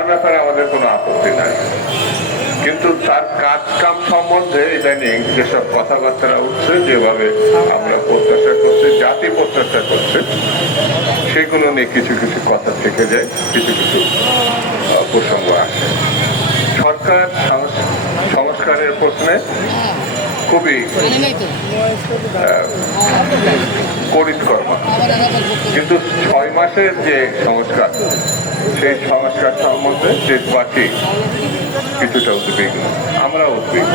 তার ব্যাপারে আমাদের কোনো আপত্তি নাই। কিন্তু তার কাজ কাম সম্বন্ধে ইদানিং যেসব কথাবার্তা উঠছে, যেভাবে আমরা প্রত্যাশা করছি, জাতি প্রত্যাশা করছে, সেগুলো নিয়ে কিছু কিছু কথা থেকে যায়, কিছু কিছু প্রসঙ্গ আসে। সরকার সংস- সংস্কারের প্রশ্নে খুবই করিতকর্মা। কিন্তু ছয় মাসের যে সংস্কার সেই সংস্কার সম্বন্ধে দেশবাসী কিছুটা উদ্বিগ্ন আমরা উদ্বিগ্ন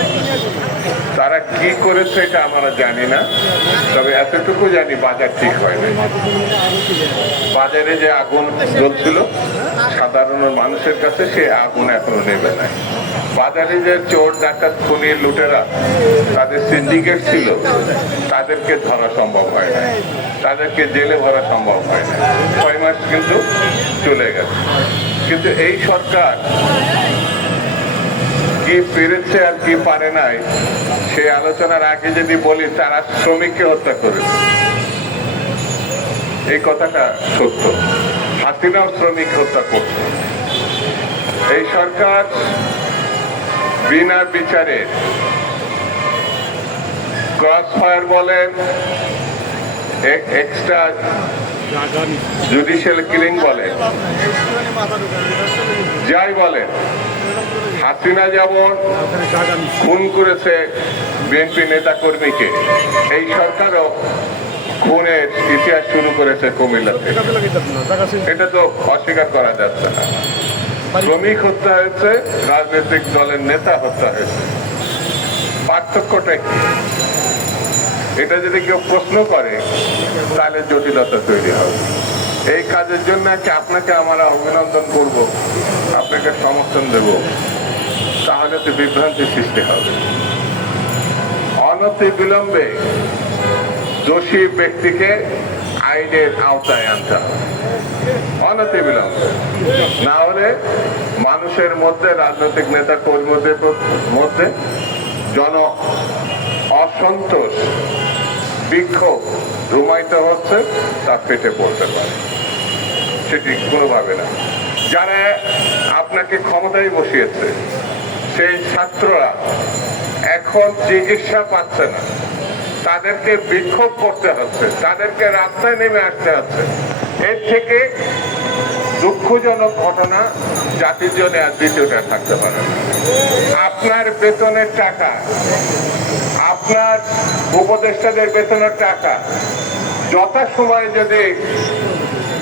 তারা কি করেছে এটা আমরা জানি না, তবে এতটুকু জানি বাজার ঠিক হয় না বাজারে যে আগুন জ্বলছিল, সাধারণ মানুষের কাছে সে আগুন এখনও নেবে নাই। বাজারে যে চোর, ডাকাত, খুনি, লুটেরা তাদের সিন্ডিকেট ছিল, তাদেরকে ধরা সম্ভব হয় না তাদেরকে জেলে ভরা সম্ভব হয় না ছয় মাস কিন্তু চলে গেছে। কিন্তু এই সরকার কি পেরেছে আর কি পারে নাই, সেই আলোচনার আগে যদি বলি, তারা শ্রমিককে হত্যা করেছে এই কথাটা সত্য। হাসিনাও শ্রমিক হত্যা করত এই সরকার বিনা বিচারে ক্রস ফায়ার বলেন এক্সট্রা জুডিশিয়াল কিলিং বলেন, যাই বলেন হাসিনা যেমন খুন করেছে বিএনপি নেতা কর্মীকে এই সরকারও খুনের ইতিহাস শুরু করেছে কুমিল্লা এটা তো অস্বীকার করা যাচ্ছে না। শ্রমিক হত্যা হয়েছে, রাজনৈতিক দলের নেতা হত্যা হয়েছে। পার্থক্যটা কি? এটা যদি কেউ প্রশ্ন করে, তাহলে জটিলতা তৈরি হবে। এই কাজের জন্য কি আপনাকে আমরা অভিনন্দন করব। আপনাকে সমর্থন দেব। তাহলে তো বিভ্রান্তি সৃষ্টি হবে। অনতি বিলম্বে দোষী ব্যক্তিকে আইনের আওতায় আনতে অনতি বিলম্বে। না হলে মানুষের মধ্যে, রাজনৈতিক নেতা কর্মীদের মধ্যে জন অসন্তোষ, বিক্ষোভ রুমায়িত হচ্ছে, তা পেটে পড়তে পারে। সেটি কোনোভাবে না। যারা আপনাকে ক্ষমতায় বসিয়েছে সেই ছাত্ররা এখন চিকিৎসা পাচ্ছে না। তাদেরকে বিক্ষোভ করতে হচ্ছে, তাদেরকে রাস্তায় নেমে আসতে হচ্ছে। এর থেকে দুঃখজনক ঘটনা জাতির জন্য আর দ্বিতীয়টা থাকতে পারে আপনার বেতনের টাকা, আপনার উপদেষ্টাদের বেতনের টাকা যথাসময়ে যদি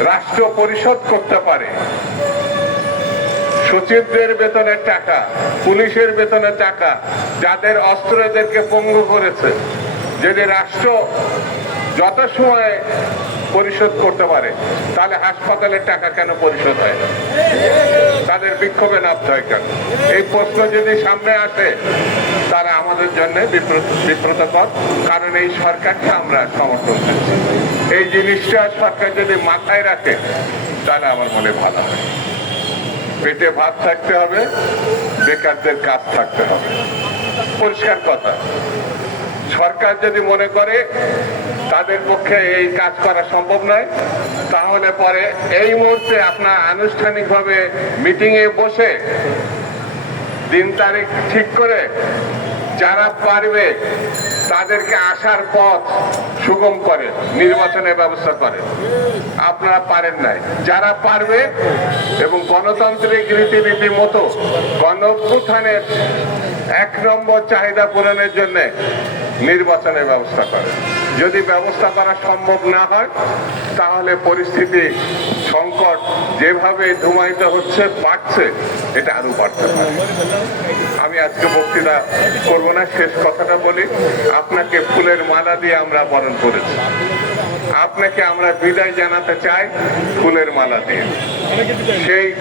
রাষ্ট্র পরিশোধ করতে পারে সচিবদের বেতনের টাকা, পুলিশের বেতনের টাকা, যাদের অস্ত্র এদেরকে পঙ্গু করেছে, যদি রাষ্ট্র যত যথাসময়ে পরিশোধ করতে পারে, তাহলে হাসপাতালের টাকা কেন পরিশোধ হয় না? তাদের বিক্ষোভে নামতে হয় কেন? এই প্রশ্ন যদি সামনে আসে তারা আমাদের জন্য বিব্রত- বিব্রতকর কারণ এই সরকারকে আমরা সমর্থন করছি। এই জিনিসটা সরকার যদি মাথায় রাখে, তাহলে আমার মনে ভালো হয়। পেটে ভাত থাকতে হবে, বেকারদের কাজ থাকতে হবে। পরিষ্কার কথা। সরকার যদি মনে করে তাদের পক্ষে এই কাজ করা সম্ভব নয়, তাহলে পরে এই মুহূর্তে আপনার আনুষ্ঠানিকভাবে মিটিংয়ে বসে দিন তারিখ ঠিক করে যারা পারবে, তাদেরকে আসার পথ সুগম করে, নির্বাচনের ব্যবস্থা করে। আপনারা পারেন নাই। যারা পারবে এবং গণতান্ত্রিক রীতিনীতি মতো গণ এক নম্বর চাহিদা পূরণের জন্য নির্বাচনের ব্যবস্থা করে। যদি ব্যবস্থা করা সম্ভব না হয়, তাহলে পরিস্থিতি, সংকট যেভাবে ধুমায়িত হচ্ছে, বাড়ছে, এটা আরও বাড়তে পারে। আমি আজকে বক্তৃতা করব না, শেষ কথাটা বলি। আপনাকে ফুলের মালা দিয়ে আমরা বরণ করেছি। আপনাকে আমরা বিদায় জানাতে চাই ফুলের মালা দিয়ে। সেই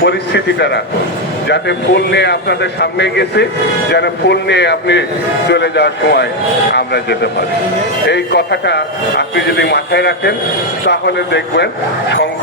পরিস্থিতিটা রাখুন। যাতে ফুল নিয়ে আপনাদের সামনে গেছে, যেন ফুল নিয়ে আপনি চলে যাওয়ার সময় আমরা যেতে পারি। এই কথাটা আপনি যদি মাথায় রাখেন, তাহলে দেখবেন